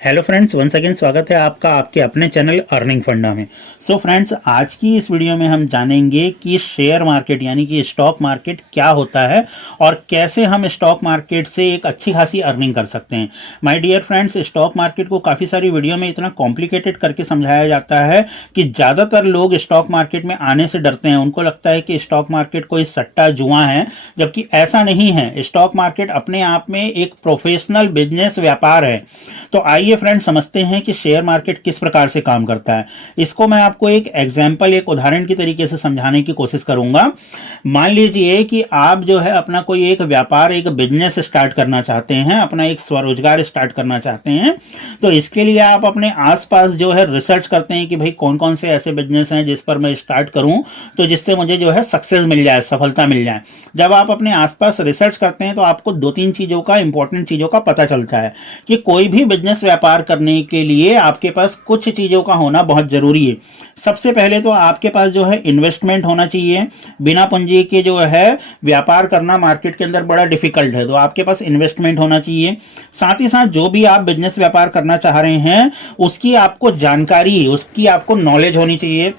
Hello friends, once again स्वागत है आपका आपके अपने चैनल अर्निंग फंडा में। सो फ्रेंड्स, आज की इस वीडियो में हम जानेंगे कि शेयर मार्केट यानी कि स्टॉक मार्केट क्या होता है और कैसे हम स्टॉक मार्केट से एक अच्छी खासी अर्निंग कर सकते हैं। My dear friends, stock market को काफ़ी सारी वीडियो में इतना कॉम्प्लिकेटेड करके समझाया जाता है कि ज़्यादातर लोग स्टॉक मार्केट में आने से डरते हैं। उनको लगता है कि स्टॉक मार्केट कोई सट्टा जुआ है, जबकि ऐसा नहीं है। स्टॉक मार्केट अपने आप में एक प्रोफेशनल बिजनेस व्यापार है। तो आइए फ्रेंड्स, समझते हैं कि शेयर मार्केट किस प्रकार से काम करता है। इसको मैं आपको एक एग्जाम्पल, एक उदाहरण की तरीके से समझाने की कोशिश करूंगा। मान लीजिए कि आप जो है अपना कोई एक व्यापार, एक बिजनेस स्टार्ट करना चाहते हैं, अपना एक स्वरोजगार स्टार्ट करना चाहते हैं। तो इसके लिए आप अपने आसपास जो है रिसर्च करते हैं कि भाई कौन कौन से ऐसे बिजनेस हैं जिस पर मैं स्टार्ट करूं तो जिससे मुझे जो है सक्सेस मिल जाए, सफलता मिल जाए। जब आप अपने आसपास रिसर्च करते हैं तो आपको दो तीन चीजों का, इंपॉर्टेंट चीजों का पता चलता है कि कोई भी बिजनेस व्यापार करने के लिए आपके पास कुछ चीजों का होना बहुत जरूरी है। सबसे पहले तो आपके पास जो है इन्वेस्टमेंट होना चाहिए। बिना पूंजी के जो है व्यापार करना मार्केट के अंदर बड़ा डिफिकल्ट है, तो आपके पास इन्वेस्टमेंट होना चाहिए। साथ ही साथ जो भी आप बिजनेस व्यापार करना चाह रहे हैं उसकी आपको जानकारी, उसकी आपको नॉलेज होनी चाहिए।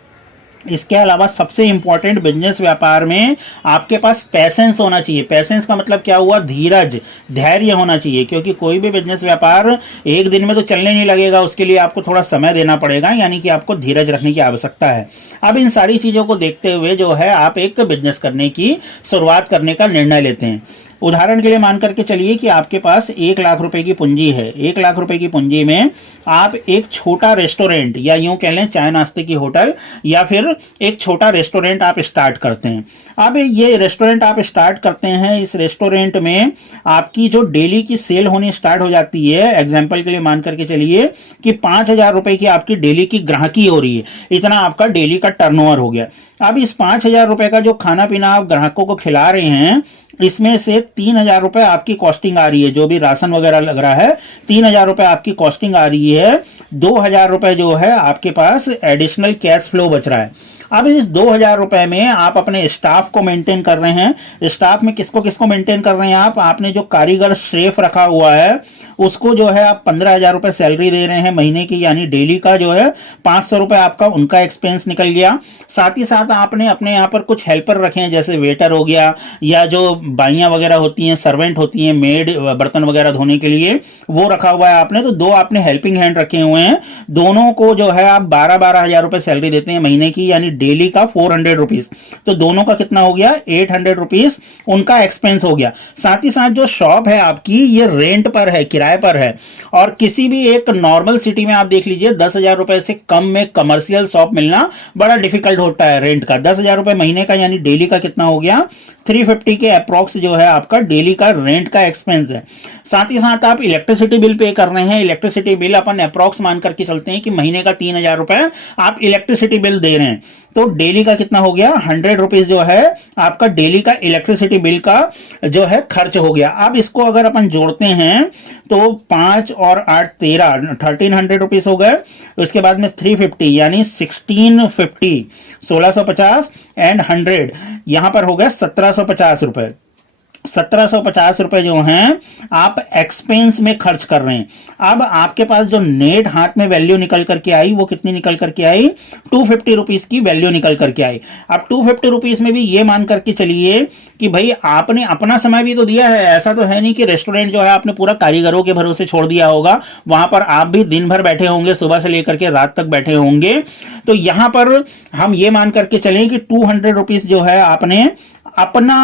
इसके अलावा सबसे इंपॉर्टेंट, बिजनेस व्यापार में आपके पास पैसेंस होना चाहिए। पैसेंस का मतलब क्या हुआ? धीरज, धैर्य होना चाहिए, क्योंकि कोई भी बिजनेस व्यापार एक दिन में तो चलने नहीं लगेगा। उसके लिए आपको थोड़ा समय देना पड़ेगा, यानी कि आपको धीरज रखने की आवश्यकता है। अब इन सारी चीजों को देखते हुए जो है आप एक बिजनेस करने की शुरुआत करने का निर्णय लेते हैं। उदाहरण के लिए मान करके चलिए कि आपके पास 1 लाख रुपए की पूंजी है। 1 लाख रुपए की पूंजी में आप एक छोटा रेस्टोरेंट, या यूं कह लें चाय नाश्ते की होटल, या फिर एक छोटा रेस्टोरेंट आप स्टार्ट करते हैं। अब ये रेस्टोरेंट आप स्टार्ट करते हैं, इस रेस्टोरेंट में आपकी जो डेली की सेल होनी स्टार्ट हो जाती है। एग्जाम्पल के लिए मान करके चलिए कि 5,000 रुपए की आपकी डेली की ग्राहकी हो रही है। इतना आपका डेली का टर्नओवर हो गया। अब इस 5,000 रुपए का जो खाना पीना आप ग्राहकों को खिला रहे हैं, इसमें से 3,000 रुपए आपकी कॉस्टिंग आ रही है। जो भी राशन वगैरह लग रहा है, 3,000 रुपए आपकी कॉस्टिंग आ रही है। 2,000 रुपए जो है आपके पास एडिशनल कैश फ्लो बच रहा है। अब इस 2,000 रुपए में आप अपने स्टाफ को मेंटेन कर रहे हैं। स्टाफ में किसको किसको मेंटेन कर रहे हैं आप? आपने जो कारीगर शेफ रखा हुआ है उसको जो है आप 15,000 रुपए सैलरी दे रहे हैं महीने की, यानी डेली का जो है 500 रुपए आपका उनका एक्सपेंस निकल गया। साथ ही साथ आपने अपने यहाँ पर कुछ हेल्पर रखे हैं, जैसे वेटर हो गया, या जो बाइयां वगैरह होती हैं, सर्वेंट होती हैं, मेड, बर्तन वगैरह धोने के लिए, वो रखा हुआ है आपने। तो दो आपने हेल्पिंग हैंड रखे हुए हैं। दोनों को जो है आप 12-12 हजार रुपए सैलरी देते हैं महीने की, यानी डेली का 400 रुपीज। तो दोनों का कितना हो गया? 800 रुपीज उनका एक्सपेंस हो गया। साथ ही साथ जो शॉप है आपकी, ये रेंट पर है, किराए पर है। और किसी भी एक नॉर्मल सिटी में आप देख लीजिए, 10,000 रुपए से कम में कमर्शियल शॉप मिलना बड़ा डिफिकल्ट होता है रेंट का। 10,000 रुपए महीने का, यानी डेली का कितना हो गया? 350 के अप्रॉक्स जो है आपका डेली का रेंट का एक्सपेंस है। साथ ही साथ आप इलेक्ट्रिसिटी बिल पे कर रहे हैं। इलेक्ट्रिसिटी बिल अपन अप्रॉक्स मान करके चलते हैं कि महीने का 3,000 रुपए आप इलेक्ट्रिसिटी बिल दे रहे हैं। तो डेली का कितना हो गया? 100 रुपीज जो है आपका डेली का इलेक्ट्रिसिटी बिल का जो है खर्च हो गया। अब इसको अगर अपन जोड़ते हैं तो 5 और 8 13 1,300 रुपीज हो गए। उसके बाद में 350 यानी 1650, 1650 एंड 100, यहां पर हो गया 1750 रुपए। 1750 रुपए जो हैं आप एक्सपेंस में खर्च कर रहे हैं। अब आपके पास जो नेट हाथ में वैल्यू निकल करके आई, वो कितनी निकल करके आई? 250 रुपीज की वैल्यू निकल करके आई। अब 250 रुपीज में भी ये मान करके चलिए कि भाई आपने अपना समय भी तो दिया है। ऐसा तो है नहीं कि रेस्टोरेंट जो है आपने पूरा कारीगरों के भरोसे छोड़ दिया होगा। वहां पर आप भी दिन भर बैठे होंगे, सुबह से लेकर के रात तक बैठे होंगे। तो यहां पर हम ये मान करके चलें कि 200 रुपीज जो है आपने अपना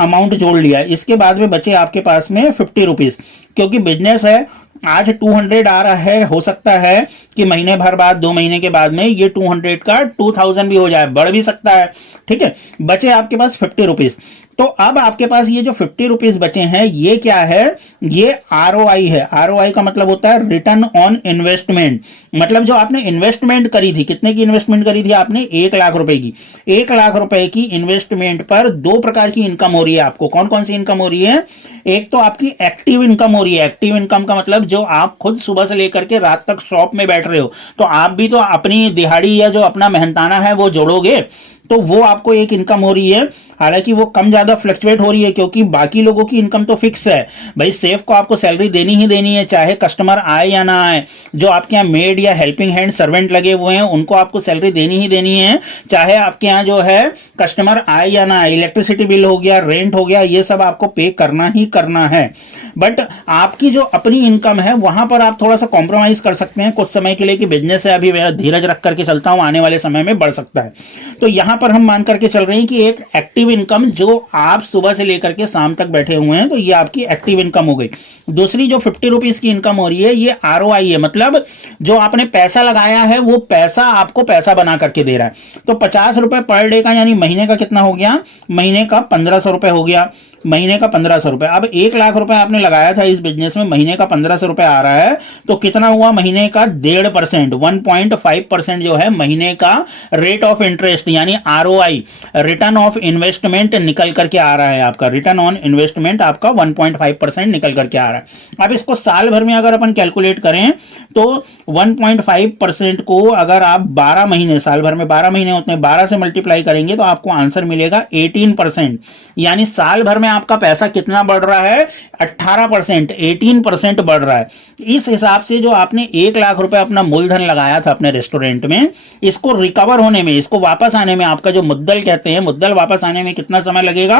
अमाउंट जोड़ लिया। इसके बाद में बचे आपके पास में 50 रुपीज, क्योंकि बिजनेस है। आज 200 आ रहा है, हो सकता है कि महीने भर बाद, 2 महीने के बाद में ये 200 का 2000 भी हो जाए, बढ़ भी सकता है। ठीक है, बचे आपके पास 50 रुपीज। तो अब आपके पास ये जो 50 रुपीज बचे हैं, ये क्या है? ये आरओआई है। आरओआई का मतलब होता है रिटर्न ऑन इन्वेस्टमेंट। मतलब जो आपने इन्वेस्टमेंट करी थी, कितने की इन्वेस्टमेंट करी थी आपने? 1 लाख रुपए की। 1 लाख रुपए की इन्वेस्टमेंट पर 2 प्रकार की इनकम हो रही है आपको। कौन कौन सी इनकम हो रही है? एक तो आपकी एक्टिव इनकम हो रही है। एक्टिव इनकम का मतलब जो आप खुद सुबह से लेकर के रात तक शॉप में बैठ रहे हो, तो आप भी तो अपनी दिहाड़ी या जो अपना मेहनताना है वो जोड़ोगे। तो वो आपको एक इनकम हो रही है। हालांकि वो कम ज्यादा फ्लक्चुएट हो रही है, क्योंकि बाकी लोगों की इनकम तो फिक्स है भाई। सेफ को आपको सैलरी देनी ही देनी है, चाहे कस्टमर आए या ना आए। जो आपके यहाँ मेड या हेल्पिंग हैंड सर्वेंट लगे हुए हैं उनको आपको सैलरी देनी ही देनी है, चाहे आपके यहाँ जो है कस्टमर आए या ना आए। इलेक्ट्रिसिटी बिल हो गया, रेंट हो गया, ये सब आपको पे करना ही करना है। बट आपकी जो अपनी इनकम है वहां पर आप थोड़ा सा कॉम्प्रोमाइज कर सकते हैं कुछ समय के लिए, कि बिजनेस है अभी मेरा, धीरज रख करके चलता हूं, आने वाले समय में बढ़ सकता है। तो यहां पर हम मान करके चल रहे हैं कि एक एक्टिव इनकम जो आप सुबह से लेकर के शाम तक बैठे हुए हैं, तो ये आपकी एक्टिव इनकम हो गई। दूसरी जो 50 रुपीज की इनकम हो रही है, ये ROI है, मतलब जो आपने पैसा लगाया है वो पैसा आपको पैसा बना करके दे रहा है। तो 50 रुपए पर डे का, यानी महीने का कितना हो गया, महीने का 1500 रुपए हो गया, महीने का 1500 रुपए। अब 1 लाख रुपए आपने लगाया था इस बिजनेस में, महीने का 1500 रुपए आ रहा है, तो कितना हुआ महीने का 1.5%, 1.5% जो है महीने का रेट ऑफ इंटरेस्ट, यानी ROI, रिटर्न ऑफ इन्वेस्टमेंट निकल करके आ रहा है आपका। रिटर्न ऑन इन्वेस्टमेंट आपका 1.5% निकल करके आ रहा है। अब इसको साल भर में अगर अपन कैलकुलेट करें तो 1.5% को अगर आप 12 महीने, साल भर में 12 महीने होते हैं, 12 से मल्टीप्लाई करेंगे तो आपको आंसर मिलेगा 18%। यानी साल भर में आपका पैसा कितना बढ़ रहा है, 18%, 18% बढ़ रहा है। इस हिसाब से जो आपने 1 लाख रुपए अपना मूलधन लगाया था अपने रेस्टोरेंट में, इसको रिकवर होने में, इसको वापस आने में, आपका जो मुद्दल कहते हैं, मुद्दल वापस आने में कितना समय लगेगा,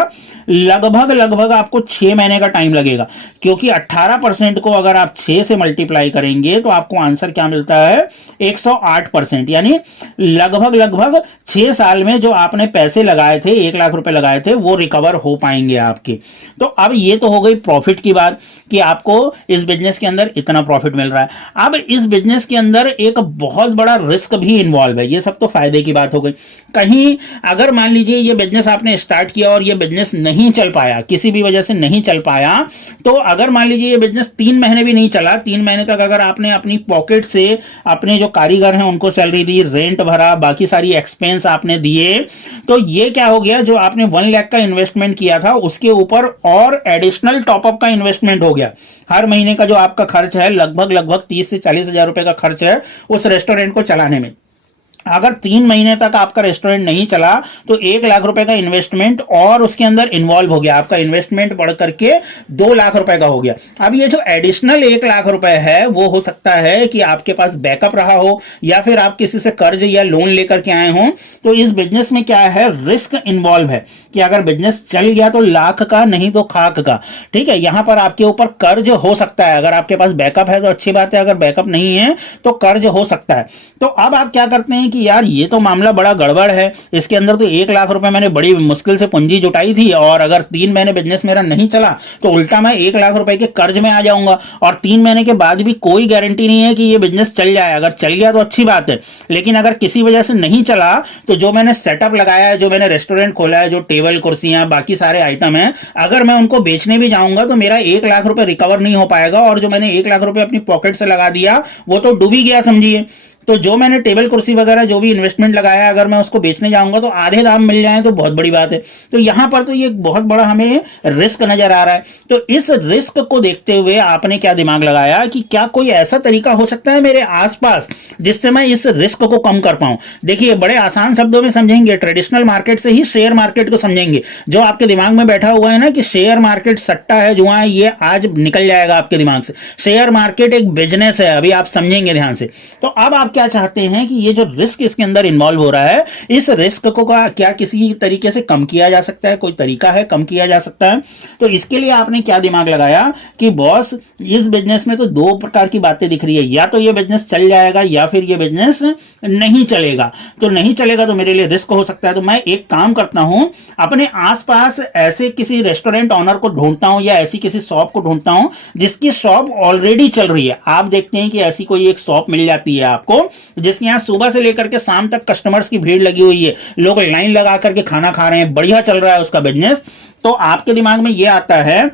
लगभग आपको 6 महीने का टाइम लगेगा। क्योंकि 18% को अगर आप 6 से मल्टीप्लाई करेंगे तो आपको आंसर क्या मिलता है, 108%। यानी लगभग 6 साल में जो आपने पैसे लगाए थे, 1 लाख रुपए लगाए थे, वो रिकवर हो पाएंगे आपके। तो अब ये तो हो गई प्रॉफिट की बात, कि आपको इस बिजनेस के अंदर इतना प्रॉफिट मिल रहा है। अब इस बिजनेस के अंदर एक बहुत बड़ा रिस्क भी इन्वॉल्व है। ये सब तो फायदे की बात हो गई। कहीं अगर मान लीजिए ये बिजनेस आपने स्टार्ट किया और ये बिजनेस नहीं चल पाया, किसी भी वजह से नहीं चल पाया, तो अगर मान लीजिए ये बिजनेस 3 महीने भी नहीं चला, 3 महीने तक अगर आपने अपनी पॉकेट से अपने जो कारीगर हैं उनको सैलरी दी, रेंट भरा, बाकी सारी एक्सपेंस आपने दिए, तो ये क्या हो गया, जो आपने 1 लाख का इन्वेस्टमेंट किया था उसके ऊपर और एडिशनल टॉपअप का इन्वेस्टमेंट हो गया। हर महीने का जो आपका खर्च है, लगभग 30 से 40 हजार रुपए का खर्च है उस रेस्टोरेंट को चलाने में। अगर 3 महीने तक आपका रेस्टोरेंट नहीं चला तो 1 लाख रुपए का इन्वेस्टमेंट और उसके अंदर इन्वॉल्व हो गया, आपका इन्वेस्टमेंट बढ़ करके 2 लाख रुपए का हो गया। अब ये जो एडिशनल 1 लाख रुपए है वो हो सकता है कि आपके पास बैकअप रहा हो, या फिर आप किसी से कर्ज या लोन लेकर के आए हो। तो इस बिजनेस में क्या है, रिस्क इन्वॉल्व है कि अगर बिजनेस चल गया तो लाख का नहीं तो खाक का। ठीक है, यहां पर आपके ऊपर कर्ज हो सकता है। अगर आपके पास बैकअप है तो अच्छी बात है, अगर बैकअप नहीं है तो कर्ज हो सकता है। तो अब आप क्या करते हैं कि यार ये तो मामला बड़ा गड़बड़ है, इसके अंदर तो 1 लाख रुपए मैंने बड़ी मुश्किल से पूंजी जुटाई थी, और अगर 3 महीने बिजनेस मेरा नहीं चला तो उल्टा मैं 1 लाख रुपए के कर्ज में आ जाऊंगा, और 3 महीने के बाद भी कोई गारंटी नहीं है कि ये बिजनेस चल जाए। अगर चल गया तो अच्छी बात है, लेकिन अगर किसी वजह से नहीं चला तो जो मैंने सेटअप लगाया है, जो मैंने रेस्टोरेंट खोला है, जो टेबल कुर्सियां बाकी सारे आइटम है, अगर मैं उनको बेचने भी जाऊंगा तो मेरा 1 लाख रुपए रिकवर नहीं हो पाएगा, और जो मैंने 1 लाख रुपए अपनी पॉकेट से लगा दिया वो तो डूबी गया समझिए। तो जो मैंने टेबल कुर्सी वगैरह जो भी इन्वेस्टमेंट लगाया, अगर मैं उसको बेचने जाऊंगा तो आधे दाम मिल जाए तो बहुत बड़ी बात है। तो यहां पर तो ये बहुत बड़ा हमें रिस्क नजर आ रहा है। तो इस रिस्क को देखते हुए आपने क्या दिमाग लगाया कि क्या कोई ऐसा तरीका हो सकता है मेरे आसपास जिससे मैं इस रिस्क को कम कर पाऊं। देखिए, बड़े आसान शब्दों में समझेंगे, ट्रेडिशनल मार्केट से ही शेयर मार्केट को समझेंगे। जो आपके दिमाग में बैठा हुआ है ना कि शेयर मार्केट सट्टा है, जुआ है, ये आज निकल जाएगा आपके दिमाग से। शेयर मार्केट एक बिजनेस है, अभी आप समझेंगे ध्यान से। तो अब आप क्या चाहते हैं कि ये जो रिस्क इसके अंदर इन्वॉल्व हो रहा है, इस रिस्क को क्या किसी तरीके से कम किया जा सकता है, कोई तरीका है कम किया जा सकता है। तो इसके लिए आपने क्या दिमाग लगाया कि बॉस इस बिजनेस में तो 2 प्रकार की बातें दिख रही है, या तो ये बिजनेस चल जाएगा या फिर ये बिजनेस नहीं चलेगा। तो नहीं चलेगा तो मेरे लिए रिस्क हो सकता है। तो मैं एक काम करता हूं, अपने आसपास ऐसे किसी रेस्टोरेंट ऑनर को ढूंढता हूं, या ऐसी किसी शॉप को ढूंढता हूं जिसकी शॉप ऑलरेडी चल रही है। आप देखते हैं कि ऐसी कोई एक शॉप मिल जाती है आपको जिसके यहां सुबह से लेकर के शाम तक कस्टमर्स की भीड़ लगी हुई है, लोग लाइन लगा करके खाना खा रहे हैं, बढ़िया चल रहा है उसका बिजनेस। तो आपके दिमाग में यह आता है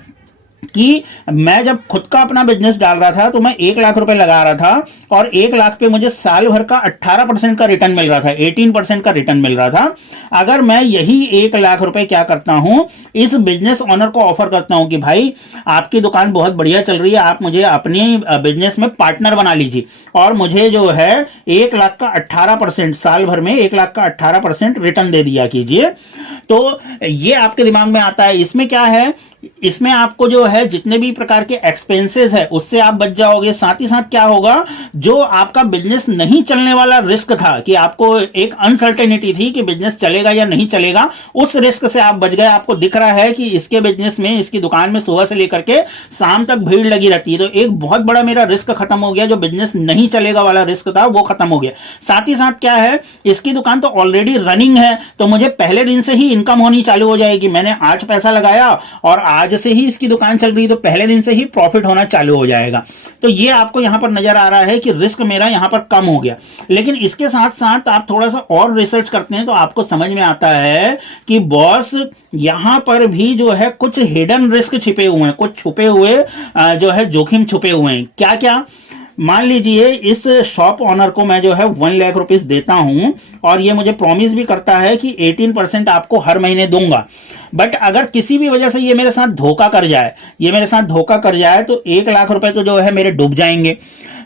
कि मैं जब खुद का अपना बिजनेस डाल रहा था तो मैं 1 लाख रुपए लगा रहा था और 1 लाख पे मुझे साल भर का 18% का रिटर्न मिल रहा था, 18% का रिटर्न मिल रहा था। अगर मैं यही 1 लाख रुपए क्या करता हूं, इस बिजनेस ओनर को ऑफर करता हूं कि भाई आपकी दुकान बहुत बढ़िया चल रही है, आप मुझे अपने बिजनेस में पार्टनर बना लीजिए और मुझे जो है 1 लाख का 18%, साल भर में 1 लाख का 18% रिटर्न दे दिया कीजिए। तो ये आपके दिमाग में आता है। इसमें क्या है, इसमें आपको जो है जितने भी प्रकार के एक्सपेंसेस है उससे आप बच जाओगे। साथ ही साथ क्या होगा, जो आपका बिजनेस नहीं चलने वाला रिस्क था कि आपको एक अनसर्टेनिटी थी कि बिजनेस चलेगा या नहीं चलेगा, उस रिस्क से आप बच गए। आपको दिख रहा है कि इसके बिजनेस में, इसकी दुकान में सुबह से लेकर के शाम तक भीड़ लगी रहती है, तो एक बहुत बड़ा मेरा रिस्क खत्म हो गया। जो बिजनेस नहीं चलेगा वाला रिस्क था वो खत्म हो गया। साथ ही साथ क्या है, इसकी दुकान तो ऑलरेडी रनिंग है, तो मुझे पहले दिन से ही इनकम होनी चालू हो जाएगी। मैंने आज पैसा लगाया और आज से ही इसकी दुकान चल रही है, तो पहले दिन से ही प्रॉफिट होना चालू हो जाएगा। तो ये आपको यहां पर नजर आ रहा है कि रिस्क मेरा यहां पर कम हो गया। लेकिन इसके साथ साथ आप थोड़ा सा और रिसर्च करते हैं तो आपको समझ में आता है कि बॉस यहां पर भी जो है कुछ हिडन रिस्क छिपे हुए हैं, कुछ छुपे हुए जो है जोखिम छुपे हुए हैं। क्या क्या? मान लीजिए इस शॉप ऑनर को मैं जो है 1 लाख रुपीस देता हूं और ये मुझे प्रॉमिस भी करता है कि 18% आपको हर महीने दूंगा। बट अगर किसी भी वजह से ये मेरे साथ धोखा कर जाए, तो 1 लाख रुपए तो जो है मेरे डूब जाएंगे।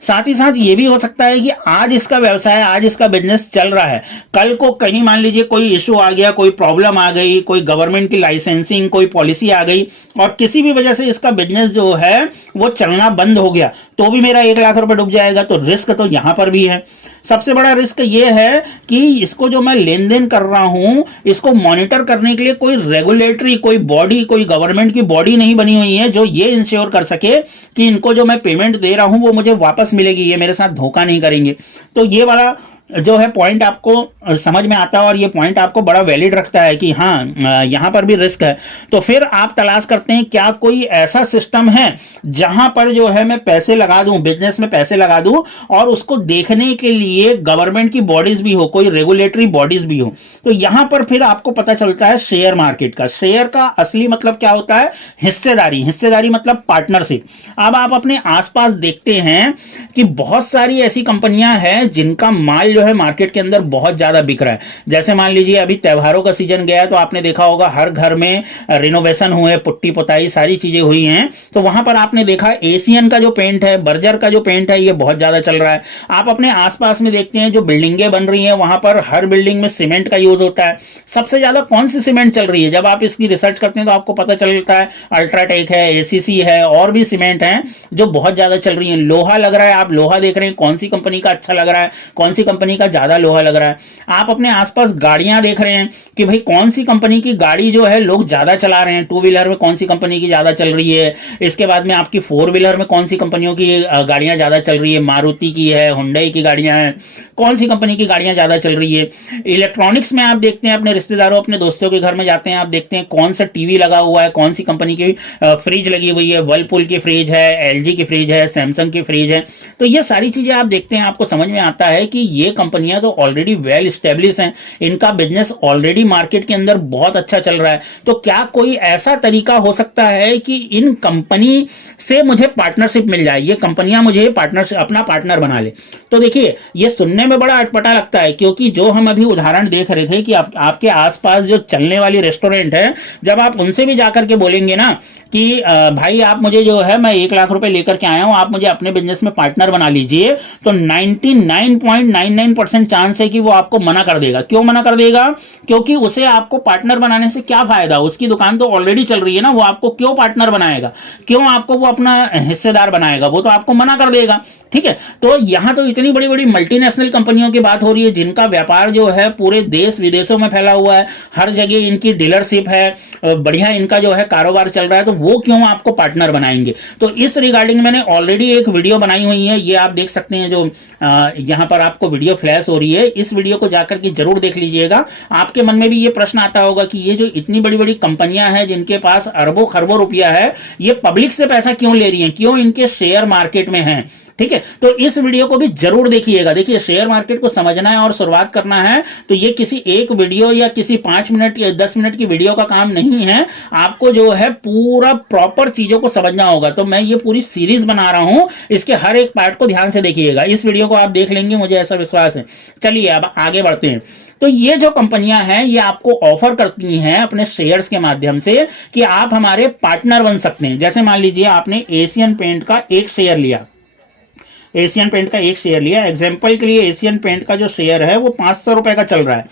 साथ ही साथ ये भी हो सकता है कि आज इसका व्यवसाय, आज इसका बिजनेस चल रहा है, कल को कहीं मान लीजिए कोई इशू आ गया, कोई प्रॉब्लम आ गई, कोई गवर्नमेंट की लाइसेंसिंग, कोई पॉलिसी आ गई और किसी भी वजह से इसका बिजनेस जो है वो चलना बंद हो गया, तो भी मेरा 1 लाख रुपए डूब जाएगा। तो रिस्क तो यहां पर भी है। सबसे बड़ा रिस्क ये है कि इसको जो मैं लेन देन कर रहा हूं, इसको मॉनिटर करने के लिए कोई रेगुलेटरी, कोई बॉडी, कोई गवर्नमेंट की बॉडी नहीं बनी हुई है जो ये इंश्योर कर सके कि इनको जो मैं पेमेंट दे रहा हूं वो मुझे वापस मिलेगी, ये मेरे साथ धोखा नहीं करेंगे। तो ये वाला जो है पॉइंट आपको समझ में आता है और ये पॉइंट आपको बड़ा वैलिड रखता है कि हाँ यहां पर भी रिस्क है। तो फिर आप तलाश करते हैं क्या कोई ऐसा सिस्टम है जहां पर जो है मैं पैसे लगा दूं, बिजनेस में पैसे लगा दूं और उसको देखने के लिए गवर्नमेंट की बॉडीज भी हो, कोई रेगुलेटरी बॉडीज भी हो। तो यहां पर फिर आपको पता चलता है शेयर मार्केट का। शेयर का असली मतलब क्या होता है? हिस्सेदारी। हिस्सेदारी मतलब पार्टनरशिप। अब आप अपने आसपास देखते हैं कि बहुत सारी ऐसी कंपनियां हैं जिनका माल जो है मार्केट के अंदर बहुत ज्यादा बिक रहा है। जैसे मान लीजिए अभी त्योहारों का सीजन गया तो आपने देखा होगा हर घर में रिनोवेशन हुए, पुट्टी पुताई सारी चीजें हुई हैं। तो वहां पर आपने देखा एशियन का जो पेंट है, बर्जर का जो पेंट है, ये बहुत ज्यादा चल रहा है। आप अपने आसपास में देखते हैं जो बिल्डिंगें बन रही हैं वहां पर हर बिल्डिंग में सीमेंट का यूज होता है। सबसे ज्यादा कौन सी सीमेंट चल रही है? जब आप इसकी रिसर्च करते हैं तो आपको पता चलता है अल्ट्राटेक है, एसीसी है और भी सीमेंट है जो बहुत ज्यादा चल रही है। लोहा लग रहा है, आप लोहा देख रहे हैं कौन सी कंपनी का अच्छा लग रहा है, कौन सी कंपनी का ज्यादा लोहा लग रहा है। आप अपने आसपास गाड़ियां देख रहे हैं कि भाई कौन सी कंपनी की गाड़ी जो है लोग ज्यादा चला रहे हैं। टू व्हीलर में कौन सी कंपनी की ज्यादा चल रही है, इसके बाद में आपकी फोर व्हीलर में कौन सी कंपनियों की गाड़ियां ज्यादा चल रही है, मारुति की है, हुंडई की गाड़ियां हैं, कौन सी कंपनी की गाड़ियां ज्यादा चल रही है। इलेक्ट्रॉनिक्स में आप देखते हैं अपने रिश्तेदारों, अपने दोस्तों के घर में जाते हैं, आप देखते हैं कौन सा टीवी लगा हुआ है, कौन सी कंपनी की फ्रिज लगी हुई है, वर्लपूल की फ्रिज है, एलजी की फ्रिज है, सैमसंग की फ्रिज है। तो ये सारी चीजें आप देखते हैं, आपको समझ में आता है कि ये कंपनियां तो ऑलरेडी वेल स्टेब्लिश हैं, इनका बिजनेस ऑलरेडी मार्केट के अंदर बहुत अच्छा चल रहा है। तो क्या कोई ऐसा तरीका हो सकता है कि इन कंपनी से मुझे पार्टनरशिप मिल जाए, ये कंपनियां मुझे पार्टनरशिप, अपना पार्टनर बना ले? तो देखिए ये सुनने में बड़ा अटपटा लगता है, क्योंकि जो हम अभी उदाहरण देख रहे थे कि आपके आसपास जो चलने वाली रेस्टोरेंट है, जब आप उनसे भी जाकर के बोलेंगे ना कि भाई आप मुझे जो है, मैं 1 लाख रुपए लेकर के आया हूं, आप मुझे अपने बिजनेस में पार्टनर बना लीजिए, तो 99.99% चांस है कि वो आपको मना कर देगा। क्यों मना कर देगा? क्योंकि उसे आपको पार्टनर बनाने से क्या फायदा? उसकी दुकान तो ऑलरेडी चल रही है ना, वो आपको क्यों पार्टनर बनाएगा, क्यों आपको वो अपना हिस्सेदार बनाएगा? वो तो आपको मना कर देगा। ठीक है, तो यहां तो इतनी बड़ी बड़ी मल्टीनेशनल कंपनियों की बात हो रही है जिनका व्यापार जो है पूरे देश विदेशों में फैला हुआ है, हर जगह इनकी डीलरशिप है, बढ़िया इनका जो है कारोबार चल रहा है, तो वो क्यों आपको पार्टनर बनाएंगे? तो इस रिगार्डिंग मैंने ऑलरेडी एक वीडियो बनाई हुई है, ये आप देख सकते हैं, जो यहां पर आपको वीडियो फ्लैश हो रही है, इस वीडियो को जाकर के जरूर देख लीजिएगा। आपके मन में भी ये प्रश्न आता होगा कि ये जो इतनी बड़ी बड़ी कंपनियां हैं जिनके पास अरबों खरबों रुपया है, ये पब्लिक से पैसा क्यों ले रही हैं, क्यों इनके शेयर मार्केट में हैं? ठीक है, तो इस वीडियो को भी जरूर देखिएगा। देखिए, शेयर मार्केट को समझना है और शुरुआत करना है तो ये किसी एक वीडियो या किसी 5 मिनट या 10 मिनट की वीडियो का काम नहीं है। आपको जो है पूरा प्रॉपर चीजों को समझना होगा। तो मैं ये पूरी सीरीज बना रहा हूं, इसके हर एक पार्ट को ध्यान से देखिएगा। इस वीडियो को आप देख लेंगे, मुझे ऐसा विश्वास है। चलिए अब आगे बढ़ते हैं। तो ये जो कंपनियां हैं ये आपको ऑफर करती हैं अपने शेयर्स के माध्यम से कि आप हमारे पार्टनर बन सकते हैं। जैसे मान लीजिए आपने एशियन पेंट का एक शेयर लिया, एशियन पेंट का एक शेयर लिया। एग्जाम्पल के लिए एशियन पेंट का जो शेयर है वो 500 रुपए का चल रहा है,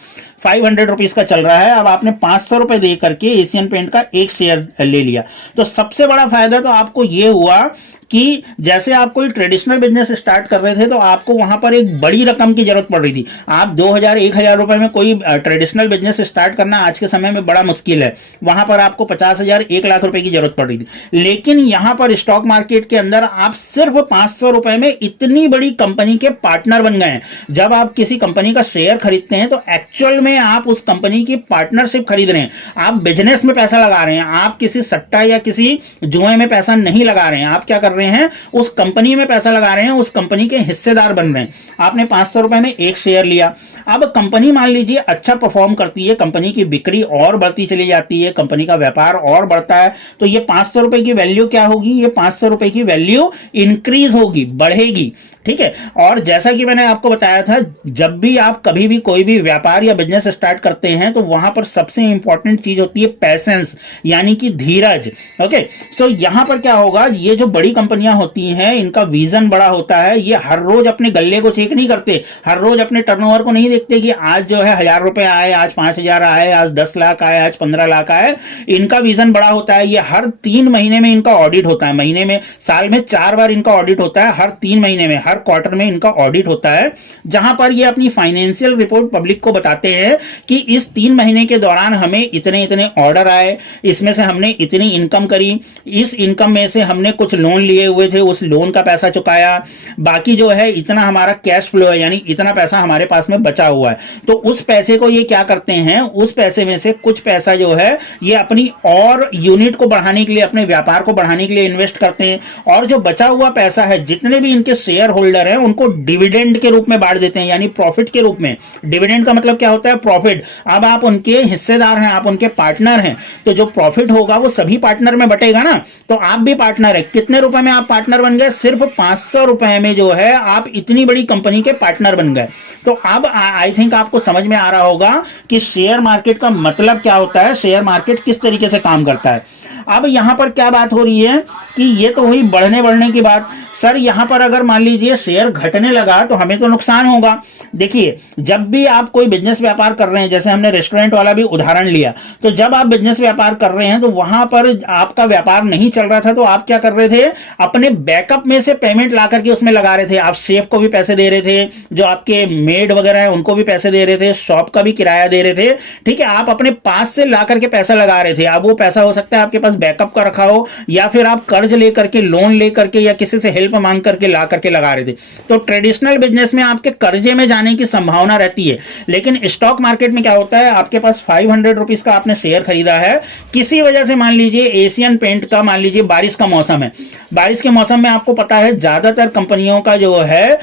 500 रुपीज का चल रहा है। अब आपने 500 रुपए दे करके एशियन पेंट का एक शेयर ले लिया। तो सबसे बड़ा फायदा तो आपको ये हुआ कि जैसे आप कोई ट्रेडिशनल बिजनेस स्टार्ट कर रहे थे तो आपको वहां पर एक बड़ी रकम की जरूरत पड़ रही थी। आप 2000 1000 रुपए में कोई ट्रेडिशनल बिजनेस स्टार्ट करना आज के समय में बड़ा मुश्किल है। वहां पर आपको 50,000 1 लाख रुपए की जरूरत पड़ रही थी। लेकिन यहां पर स्टॉक मार्केट के अंदर आप सिर्फ 500 रुपए में इतनी बड़ी कंपनी के पार्टनर बन गए हैं। जब आप किसी कंपनी का शेयर खरीदते हैं तो एक्चुअल में आप उस कंपनी की पार्टनरशिप खरीद रहे हैं। आप बिजनेस में पैसा लगा रहे हैं, आप किसी सट्टा या किसी जुए में पैसा नहीं लगा रहे हैं। आप क्या कर रहे हैं, उस कंपनी में पैसा लगा रहे हैं, उस कंपनी के हिस्सेदार बन रहे हैं। आपने 500 रुपए में एक शेयर लिया। अब कंपनी मान लीजिए अच्छा परफॉर्म करती है, कंपनी की बिक्री और बढ़ती चली जाती है, कंपनी का व्यापार और बढ़ता है, तो ये 500 रुपए की वैल्यू क्या होगी, ये 500 रुपए की वैल्यू इंक्रीज होगी, बढ़ेगी। ठीक है, और जैसा कि मैंने आपको बताया था, जब भी आप कभी भी कोई भी व्यापार या बिजनेस स्टार्ट करते हैं तो वहां पर सबसे इंपॉर्टेंट चीज होती है पैसेंस, यानी कि धीरज। ओके, सो यहां पर क्या होगा, ये जो बड़ी कंपनियां होती हैं इनका विजन बड़ा होता है। ये हर रोज अपने गल्ले को चेक नहीं करते, हर रोज अपने टर्नओवर को नहीं देखते कि आज जो है 1000 रुपए आए, आज 5000 आए, आज 10 लाख आए, आज 15 लाख आए। इनका विजन बड़ा होता है। ये हर 3 महीने में इनका ऑडिट होता है, महीने में, साल में 4 बार इनका ऑडिट होता है, हर 3 महीने में, हर क्वार्टर में इनका ऑडिट होता है, जहां पर ये अपनी फाइनेंशियल रिपोर्ट पब्लिक को बताते हैं कि इस 3 महीने के दौरान हमें इतने इतने ऑर्डर आए, इसमें से हमने इतनी इनकम करी, इस इनकम में से हमने कुछ लोन लिए हुए थे, उस लोन का पैसा चुकाया, बाकी जो है इतना हमारा कैश फ्लो है, यानी इतना पैसा हमारे पास में बचा हुआ है। तो उस पैसे को ये क्या करते हैं, उस पैसे में से कुछ पैसा जो है ये अपनी और यूनिट को बढ़ाने के लिए, अपने व्यापार को बढ़ाने के लिए इन्वेस्ट करते हैं। और जो बचा हुआ पैसा है, जितने भी इनके शेयर होल्डर हैं उनको डिविडेंड के रूप में बांट देते हैं, यानी प्रॉफिट के रूप में। डिविडेंड का मतलब क्या होता है, प्रॉफिट। अब आप उनके हिस्सेदार हैं, आप उनके पार्टनर हैं, तो जो प्रॉफिट होगा वो सभी पार्टनर में बटेगा ना। तो आप भी पार्टनर है। कितने रुपए में आप पार्टनर बन गए, सिर्फ 500 रुपए में जो है आप इतनी बड़ी कंपनी के पार्टनर बन गए। तो अब आई थिंक आपको समझ में आ रहा होगा कि शेयर मार्केट का मतलब क्या होता है, शेयर मार्केट किस तरीके से काम करता है। अब यहां पर क्या बात हो रही है कि ये तो हुई बढ़ने की बात। सर यहां पर अगर मान लीजिए शेयर घटने लगा तो हमें तो नुकसान होगा। देखिए, जब भी आप कोई बिजनेस व्यापार कर रहे हैं, जैसे हमने रेस्टोरेंट वाला भी उदाहरण लिया, तो जब आप बिजनेस व्यापार कर रहे हैं तो वहां पर आपका व्यापार नहीं चल रहा था, तो आप क्या कर रहे थे, अपने बैकअप में से पेमेंट ला करके उसमें लगा रहे थे। आप शेफ को भी पैसे दे रहे थे, जो आपके मेड वगैरह है उनको भी पैसे दे रहे थे, शॉप का भी किराया दे रहे थे। ठीक है, आप अपने पास से ला करके पैसा लगा रहे थे। अब वो पैसा हो सकता है आपके पास बैकअप का रखा हो, या फिर आप कर्ज लेकर के, लोन लेकर के, या किसी से हेल्प मांग करके ला करके लगा रहे थे। तो ट्रेडिशनल बिजनेस में आपके कर्जे में जाने की संभावना रहती है। लेकिन स्टॉक मार्केट में क्या होता है, आपके पास 500 रुपीज का आपने शेयर खरीदा है, किसी वजह से मान लीजिए एशियन पेंट का, मान लीजिए बारिश का मौसम है, बारिश के मौसम में आपको पता है ज्यादातर कंपनियों का जो है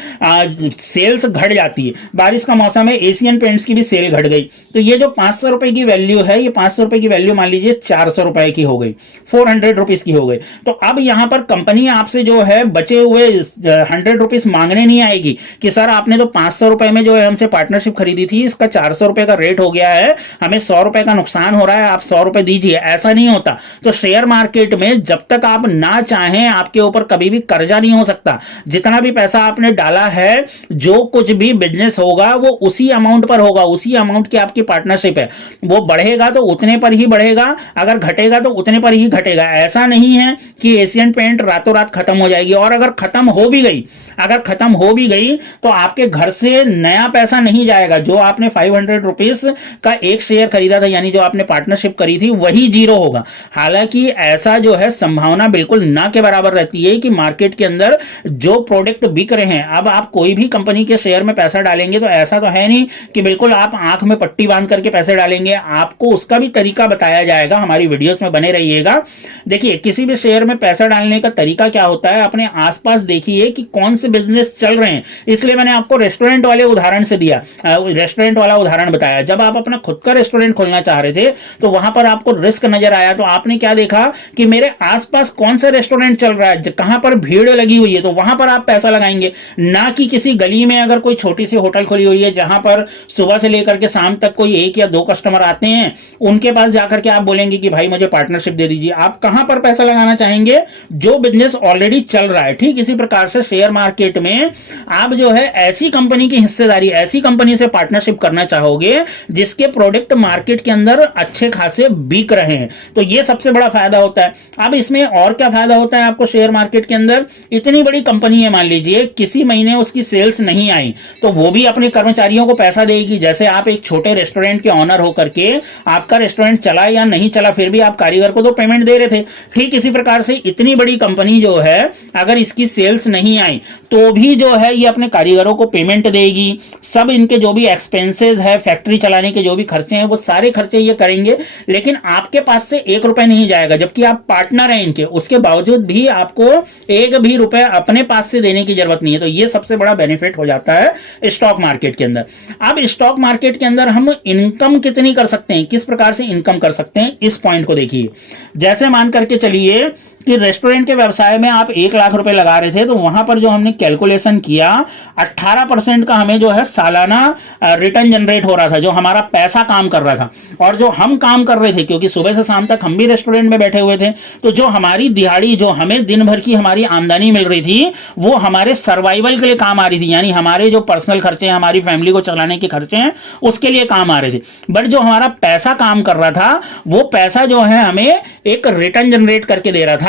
सेल्स घट जाती है। बारिश का मौसम है, एशियन पेंट्स की भी सेल घट गई, तो ये जो 500 रुपए की वैल्यू है, ये 500 रुपए की वैल्यू मान लीजिए 400 रुपए की हो गई, 400 रुपीज की हो गई। तो अब यहां पर कंपनी आपसे जो है बचे हुए 100 रुपीज मांगने नहीं आएगी कि सर आपने तो 500 रुपए में जो है हमसे पार्टनरशिप खरीदी थी, इसका 400 रुपए का रेट हो गया है, हमें 100 रुपए का नुकसान हो रहा है, आप 100 रुपए दीजिए। ऐसा नहीं होता। तो शेयर मार्केट में जब तक आप ना चाहें आपके ऊपर कभी भी कर्जा नहीं हो सकता। जितना भी पैसा आपने डाला है, जो कुछ भी बिजनेस होगा वो उसी अमाउंट पर होगा, उसी अमाउंट की आपकी पार्टनरशिप है। वो बढ़ेगा तो उतने पर ही बढ़ेगा, अगर घटेगा तो उतने पर ही घटेगा। ऐसा नहीं है कि एशियन पेंट रातों रात खत्म हो जाएगी। और अगर खत्म हो भी गई, अगर खत्म हो भी गई तो आपके घर से नया पैसा नहीं जाएगा। जो आपने 500 रुपीज का एक शेयर खरीदा था, यानी जो आपने पार्टनरशिप करी थी, वही जीरो होगा। हालांकि ऐसा जो है संभावना बिल्कुल ना के बराबर रहती है कि मार्केट के अंदर जो प्रोडक्ट बिक रहे हैं, अब आप कोई भी कंपनी के शेयर में पैसा डालेंगे तो ऐसा तो है नहीं कि बिल्कुल आप आंख में पट्टी बांध करके पैसे डालेंगे। आपको उसका भी तरीका बताया जाएगा, हमारी वीडियोस में बने रहिएगा। देखिए, किसी भी शेयर में पैसा डालने का तरीका क्या होता है, अपने आसपास देखिए कि कौन से बिजनेस चल रहे हैं, इसलिए मैंने आपको रेस्टोरेंट वाले उदाहरण से दिया, रेस्टोरेंट वाला उदाहरण बताया। जब आप अपना खुद का रेस्टोरेंट खोलना चाह रहे थे तो वहां पर आपको रिस्क नजर आया, तो आपने क्या देखा कि मेरे आसपास कौन सा रेस्टोरेंट चल रहा है, कहां पर भीड़ लगी हुई है, तो वहां पर आप पैसा लगाएंगे, ना कि किसी गली में अगर कोई छोटी सी होटल खुली हुई है जहां पर सुबह से लेकर के शाम तक कोई एक या दो कस्टमर आते हैं, उनके पास जाकर के आप बोलेंगे कि भाई मुझे पार्टनरशिप दे दीजिए। आप कहां पर पैसा लगाना चाहेंगे? जो बिजनेस ऑलरेडी चल रहा है। ठीक इसी प्रकार से शेयर मार्केट में आप जो है ऐसी कंपनी की हिस्सेदारी, ऐसी कंपनी से पार्टनरशिप करना चाहोगे जिसके प्रोडक्ट मार्केट के अंदर अच्छे खासे बिक रहे हैं, तो यह सबसे बड़ा फायदा होता है। अब इसमें और क्या फायदा होता है आपको शेयर मार्केट के अंदर? इतनी बड़ी कंपनी है, मान लीजिए किसी महीने उसकी सेल्स नहीं आई तो वो भी अपने कर्मचारियों को पैसा देगी। जैसे आप एक छोटे रेस्टोरेंट के ऑनर होकर के आपका रेस्टोरेंट चला या नहीं चला, फिर भी आप कारीगर को तो पेमेंट दे रहे थे। ठीक इसी प्रकार से इतनी बड़ी कंपनी जो है अगर इसकी सेल्स नहीं आई तो भी जो है ये अपने कारीगरों को पेमेंट देगी। सब इनके जो भी एक्सपेंसेस है, फैक्ट्री चलाने के जो भी खर्चे हैं, वो सारे खर्चे ये करेंगे, लेकिन आपके पास से 1 रुपए नहीं जाएगा। जबकि आप पार्टनर हैं इनके, उसके बावजूद भी आपको 1 भी रुपए अपने पास से देने की जरूरत नहीं है। तो ये सबसे बड़ा बेनिफिट हो जाता है स्टॉक मार्केट के अंदर। अब स्टॉक मार्केट के अंदर हम इनकम कितनी कर सकते हैं, किस प्रकार से इनकम कर सकते हैं, इस पॉइंट को देखिए। जैसे मान करके चलिए कि रेस्टोरेंट के व्यवसाय में आप 1 लाख रुपए लगा रहे थे, तो वहां पर जो हमने कैलकुलेशन किया 18% का हमें जो है सालाना रिटर्न जनरेट हो रहा था, जो हमारा पैसा काम कर रहा था। और जो हम काम कर रहे थे, क्योंकि सुबह से शाम तक हम भी रेस्टोरेंट में बैठे हुए थे, तो जो हमारी दिहाड़ी, जो हमें दिन भर की हमारी आमदनी मिल रही थी, वो हमारे सर्वाइवल के लिए काम आ रही थी। यानी हमारे जो पर्सनल खर्चे हैं, हमारी फैमिली को चलाने के खर्चे हैं, उसके लिए काम आ रहे थे। बट जो हमारा पैसा काम कर रहा था, वो पैसा जो है हमें एक रिटर्न जनरेट करके दे रहा था।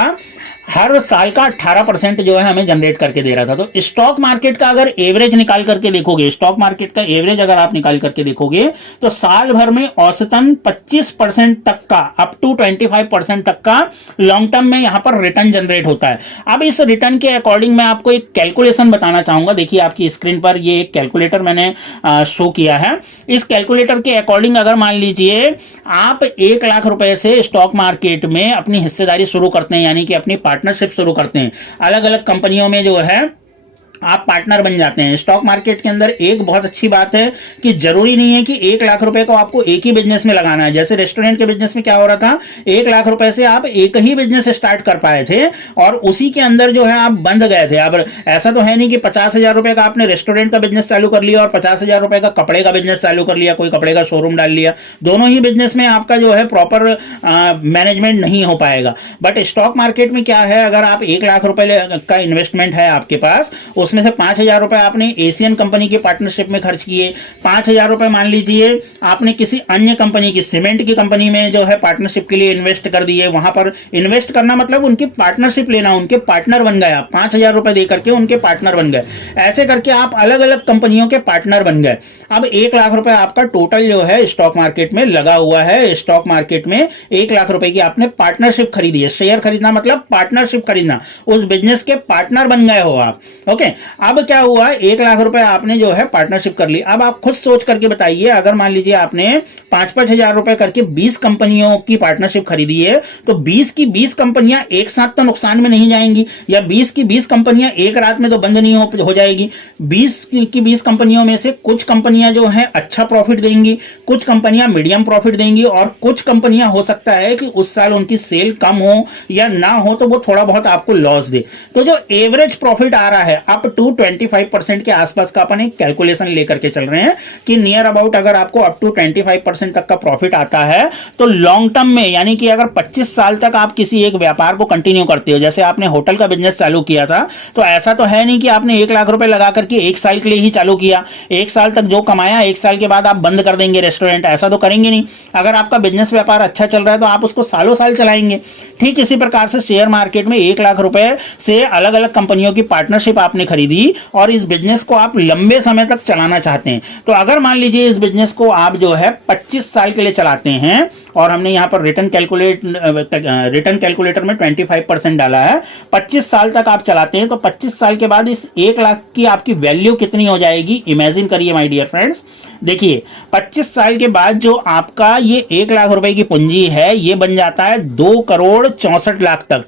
हर साल का 18% जो है हमें जनरेट करके दे रहा था। तो स्टॉक मार्केट का अगर एवरेज निकाल करके देखोगे, स्टॉक मार्केट का एवरेज अगर आप निकाल करके देखोगे, तो साल भर में औसतन 25% तक का, अप टू 25% तक का लॉन्ग टर्म में यहां पर रिटर्न जनरेट होता है। अब इस रिटर्न के अकॉर्डिंग मैं आपको एक कैलकुलेशन बताना चाहूंगा। देखिए आपकी स्क्रीन पर ये एक कैलकुलेटर मैंने शो किया है। इस कैलकुलेटर के अकॉर्डिंग अगर मान लीजिए आप 1 लाख रुपए से स्टॉक मार्केट में अपनी हिस्सेदारी शुरू करते हैं, यानी कि अपनी पार्टनरशिप शुरू करते हैं, अलग अलग कंपनियों में जो है आप पार्टनर बन जाते हैं। स्टॉक मार्केट के अंदर एक बहुत अच्छी बात है कि जरूरी नहीं है कि 1 लाख रुपए को आपको एक ही बिजनेस में लगाना है। जैसे रेस्टोरेंट के बिजनेस में क्या हो रहा था, 1 लाख रुपए से आप एक ही बिजनेस स्टार्ट कर पाए थे और उसी के अंदर जो है आप बंध गए थे। अब ऐसा तो है नहीं कि 50,000 रुपए का आपने रेस्टोरेंट का बिजनेस चालू कर लिया और 50,000 रुपए का कपड़े का बिजनेस चालू कर लिया, कोई कपड़े का शोरूम डाल लिया। दोनों ही बिजनेस में आपका जो है प्रॉपर मैनेजमेंट नहीं हो पाएगा। बट स्टॉक मार्केट में क्या है, अगर आप 1 लाख रुपए का इन्वेस्टमेंट है आपके पास, उसमें से 5,000 रुपए आपने एशियन कंपनी की पार्टनरशिप में खर्च किए, 5,000 रुपए मान लीजिए आपने किसी अन्य कंपनी की, सीमेंट की कंपनी में जो है पार्टनरशिप के लिए इन्वेस्ट कर दिए। वहां पर इन्वेस्ट करना मतलब उनकी पार्टनरशिप लेना, उनके पार्टनर बन गए। 5,000 रुपए देकर के उनके पार्टनर बन गए। ऐसे करके आप अलग अलग कंपनियों के पार्टनर बन गए। अब 1 लाख रुपए आपका टोटल जो है स्टॉक मार्केट में लगा हुआ है। स्टॉक मार्केट में 1 लाख रुपए की आपने पार्टनरशिप खरीदी है। शेयर खरीदना मतलब पार्टनरशिप खरीदना, उस बिजनेस के पार्टनर बन गए हो आप। ओके, अब क्या हुआ, 1 लाख रुपए आपने जो है पार्टनरशिप कर ली। अब आप खुद सोच करके बताइए, अगर मान लीजिए आपने 5-5 हजार रुपए करके 20 कंपनियों की पार्टनरशिप खरीदी है, तो 20 की 20 कंपनियां एक साथ तो नुकसान में नहीं जाएंगी, या 20 की 20 कंपनियां एक रात में तो बंद नहीं हो जाएगी। 20 की 20 कंपनियों में से कुछ कंपनियां जो है अच्छा प्रॉफिट देंगी, कुछ कंपनियां मीडियम प्रॉफिट देंगी, और कुछ कंपनियां हो सकता है कि उस साल उनकी सेल कम हो या ना हो, तो वो थोड़ा बहुत आपको लॉस दे। तो जो एवरेज प्रॉफिट आ रहा है अप टू 25% के आसपास का अपन एक कैलकुलेशन लेकर के चल रहे हैं कि नियर अबाउट अगर आपको अप टू 25% तक का प्रॉफिट आता है, तो लॉन्ग टर्म में, यानी कि अगर 25 साल तक आप किसी एक व्यापार को कंटिन्यू करते हो, जैसे आपने होटल का बिजनेस चालू किया था, तो ऐसा तो है नहीं कि आपने 1 लाख रुपए लगा करके 1 साल के लिए ही चालू किया, 1 साल तक जो कमाया 1 साल के बाद आप बंद कर देंगे रेस्टोरेंट, ऐसा तो करेंगे नहीं। अगर आपका बिजनेस व्यापार अच्छा चल रहा है तो आप उसको सालों साल चलाएंगे। ठीक इसी प्रकार से शेयर मार्केट में 1 लाख रुपए से अलग अलग कंपनियों की पार्टनरशिप आपने खरीदी और इस बिजनेस को आप लंबे समय तक चलाना चाहते हैं। तो अगर मान लीजिए इस बिजनेस को आप जो है 25 साल के लिए चलाते हैं, और हमने यहां पर रिटर्न कैलकुलेटर में 25% डाला है, 25 साल तक आप चलाते हैं, तो 25 साल के बाद इस 1 लाख की आपकी वैल्यू कितनी हो जाएगी, इमेजिन करिए माय डियर फ्रेंड्स। देखिए 25 साल के बाद जो आपका ये 1 लाख रुपए की पूंजी है, ये बन जाता है 2 करोड़ 64 लाख तक,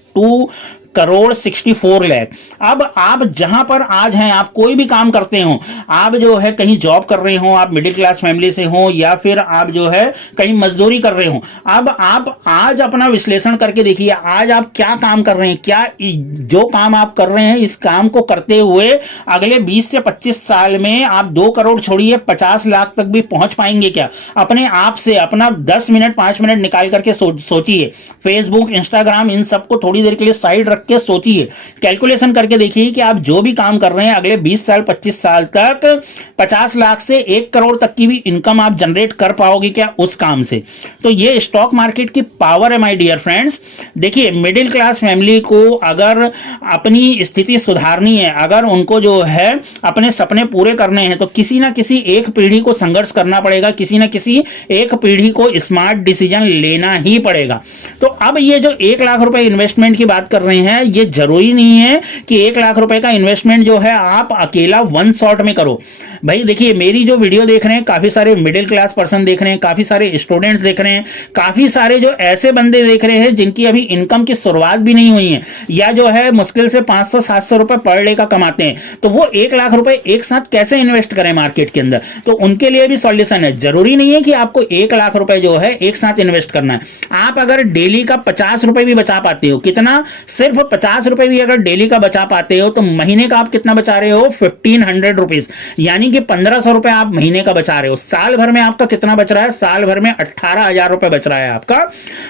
1,64,00,000। अब आप जहां पर आज हैं, आप कोई भी काम करते हो, आप जो है कहीं जॉब कर रहे हो, आप मिडिल क्लास फैमिली से हो, या फिर आप जो है कहीं मजदूरी कर रहे हो, अब आप आज अपना विश्लेषण करके देखिए, आज आप क्या काम कर रहे हैं, क्या जो काम आप कर रहे हैं इस काम को करते हुए अगले 20 से 25 साल में आप 2 करोड़ छोड़िए 50 लाख तक भी पहुंच पाएंगे क्या? अपने आप से अपना 10 मिनट 5 मिनट निकाल करके सोचिए। फेसबुक, इंस्टाग्राम, इन सबको थोड़ी देर के लिए साइड रख के सोचिए, कैलकुलेशन करके देखिए कि आप जो भी काम कर रहे हैं अगले 20 साल 25 साल तक 50 लाख से 1 करोड़ तक की भी इनकम आप जनरेट कर पाओगे क्या उस काम से? तो ये स्टॉक मार्केट की पावर है माय डियर फ्रेंड्स। देखिए, मिडिल क्लास फैमिली को अगर अपनी स्थिति सुधारनी है, अगर उनको जो है अपने सपने पूरे करने हैं, तो किसी ना किसी एक पीढ़ी को संघर्ष करना पड़ेगा, किसी ना किसी एक पीढ़ी को स्मार्ट डिसीजन लेना ही पड़ेगा। तो अब ये जो 1 लाख रुपए इन्वेस्टमेंट की बात कर रहे हैं, ये जरूरी नहीं है कि 1 लाख रुपए का इन्वेस्टमेंट जो है आप अकेला वन शॉट में करो। भाई देखिए, मेरी जो वीडियो देख रहे हैं काफी सारे मिडिल क्लास पर्सन देख रहे हैं, काफी सारे स्टूडेंट्स देख रहे हैं, काफी सारे जो ऐसे बंदे देख रहे हैं जिनकी अभी इनकम की शुरुआत भी नहीं हुई है, या जो है मुश्किल से 500-700 रुपए पर डे का कमाते हैं। तो वो 1 लाख रुपए एक साथ कैसे इन्वेस्ट करें मार्केट के अंदर? तो उनके लिए भी सॉल्यूशन है। जरूरी नहीं है कि आपको 1 लाख रुपए जो है एक साथ इन्वेस्ट करना है। आप अगर डेली का 50 रुपए भी बचा पाते हो, कितना, सिर्फ 50 रुपए भी अगर डेली का बचा पाते हो, तो महीने का आप कितना बचा रहे हो? 1500 रुपीज, यानी कि 1500 रुपए आप महीने का बचा रहे हो। साल भर में आपका कितना बच रहा है? साल भर में 18,000 रुपए बच रहा है आपका।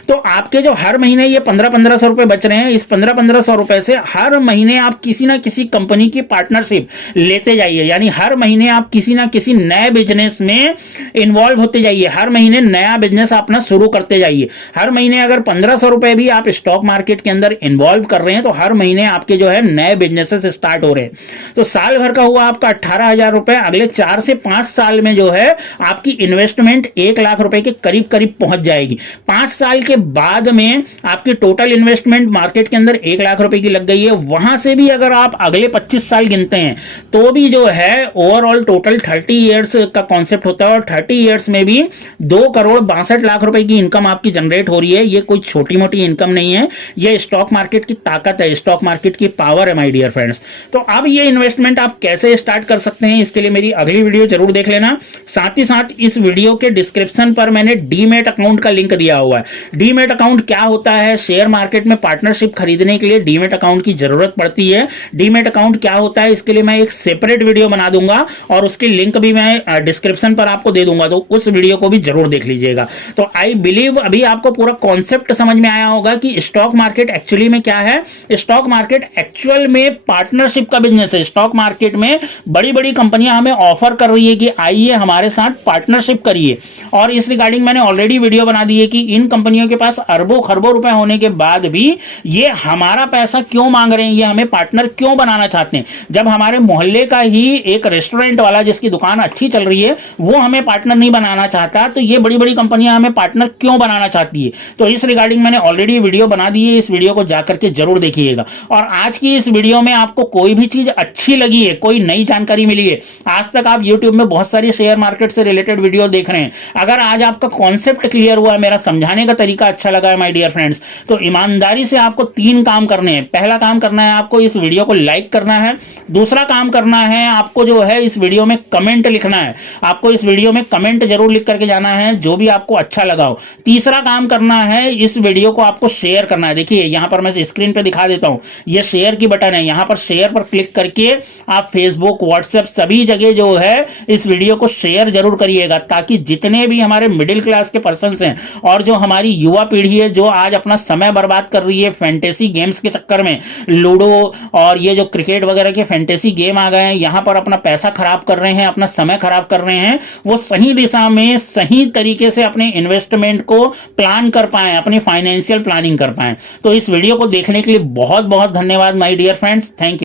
तो आपके जो हर महीने ये 1500 रुपए बच रहे हैं, इस 1500 रुपए से हर महीने आप किसी ना किसी कंपनी की पार्टनरशिप लेते जाइए, यानी हर महीने आप किसी ना किसी नए बिजनेस में इन्वॉल्व होते जाइए, हर महीने नया बिजनेस अपना शुरू करते जाइए। हर महीने अगर 1500 रुपए भी आप स्टॉक मार्केट के अंदर इन्वॉल्व कर रहे हैं, तो हर महीने आपके जो है नए बिजनेसेस स्टार्ट हो रहे हैं। तो साल भर का हुआ आपका 18,000 रुपए। अगले 4 से 5 साल में जो है आपकी इन्वेस्टमेंट 1 लाख रुपए के करीब करीब पहुंच जाएगी। 5 साल के बाद में आपकी टोटल इन्वेस्टमेंट मार्केट के अंदर 1 लाख रुपए की लग गई है। वहां से भी अगर आप अगले 25 साल गिनते हैं, तो भी जो है ओवरऑल टोटल 30 इयर्स का कॉन्सेप्ट होता है, और 30 इयर्स में भी 2 करोड़ 62 लाख रुपए की इनकम आपकी जनरेट हो रही है। ये कोई छोटी मोटी इनकम नहीं है, ये स्टॉक मार्केट की ताकत है, स्टॉक मार्केट की पावर है माय डियर फ्रेंड्स। तो अब ये इन्वेस्टमेंट आप कैसे स्टार्ट कर सकते हैं, इसके लिए मेरी अगली वीडियो जरूर देख लेना। साथ ही साथ इस वीडियो के डिस्क्रिप्शन पर मैंने डीमैट अकाउंट का लिंक दिया हुआ है। डीमैट अकाउंट क्या होता है? शेयर मार्केट में पार्टनरशिप खरीदने के लिए डीमैट अकाउंट की जरूरत पड़ती है। डीमैट अकाउंट क्या होता है, इसके लिए मैं एक सेपरेट वीडियो बना दूंगा, और उसकी लिंक भी मैं डिस्क्रिप्शन पर आपको दे दूंगा, तो उस वीडियो को भी जरूर देख लीजिएगा। तो आई बिलीव अभी आपको पूरा कॉन्सेप्ट समझ में आया होगा कि स्टॉक मार्केट एक्चुअली में क्या है। स्टॉक मार्केट एक्चुअल में पार्टनरशिप का बिजनेस है। स्टॉक मार्केट में बड़ी बड़ी कंपनियां हमें ऑफर कर रही है कि आइए हमारे साथ पार्टनरशिप करिए, और इस रिगार्डिंग मैंने ऑलरेडी वीडियो बना दी है कि इन कंपनियों के पास अरबों खरबों रुपए होने के बाद भी ये हमारा पैसा क्यों मांग रहे हैं, ये हमें पार्टनर क्यों बनाना चाहते हैं। जब हमारे मोहल्ले का ही एक रेस्टोरेंट वाला जिसकी दुकान अच्छी चल रही है, वो हमें पार्टनर नहीं बनाना चाहता, तो ये बड़ी बड़ी कंपनियां हमें पार्टनर क्यों बनाना चाहती है। तो इस रिगार्डिंग मैंने ऑलरेडी वीडियो बना दी है, इस वीडियो को जाकर के जरूर देखिएगा। और आज की इस वीडियो में आपको कोई भी चीज अच्छी लगी है, कोई नई जानकारी मिली है, आज तक आप YouTube में बहुत सारी शेयर मार्केट से रिलेटेड वीडियो देख रहे हैं, अगर आज आपका कॉन्सेप्ट क्लियर हुआ है, मेरा समझाने का तरीका अच्छा लगा है माय डियर फ्रेंड्स, तो ईमानदारी से आपको 3 काम करने हैं। पहला काम करना है आपको इस वीडियो को लाइक करना है। दूसरा काम करना है आपको जो है इस वीडियो में कमेंट लिखना है। आपको इस वीडियो में कमेंट जरूर लिख करके जाना है जो भी आपको अच्छा लगा हो। तीसरा काम करना है इस वीडियो को आपको शेयर करना है। देखिए यहां पर मैं स्क्रीन पे दिखा देता हूं, ये शेयर की बटन है, यहां पर शेयर पर क्लिक करके आप फेसबुक, व्हाट्सएप सभी जगह जो है इस वीडियो को शेयर जरूर करिएगा, ताकि जितने भी हमारे मिडिल क्लास के पर्संस हैं और जो हमारी युवा पीढ़ी है जो आज अपना समय बर्बाद कर रही है फैंटेसी गेम्स के चक्कर में, लूडो और ये जो क्रिकेट वगैरह के फैंटेसी गेम आ गए हैं, यहां पर अपना पैसा खराब कर रहे हैं, अपना समय खराब कर रहे हैं, वो सही दिशा में सही तरीके से अपने इन्वेस्टमेंट को प्लान कर पाए, अपनी फाइनेंशियल प्लानिंग कर पाए। तो इस वीडियो को देखने के लिए बहुत बहुत धन्यवाद my dear friends, thank you.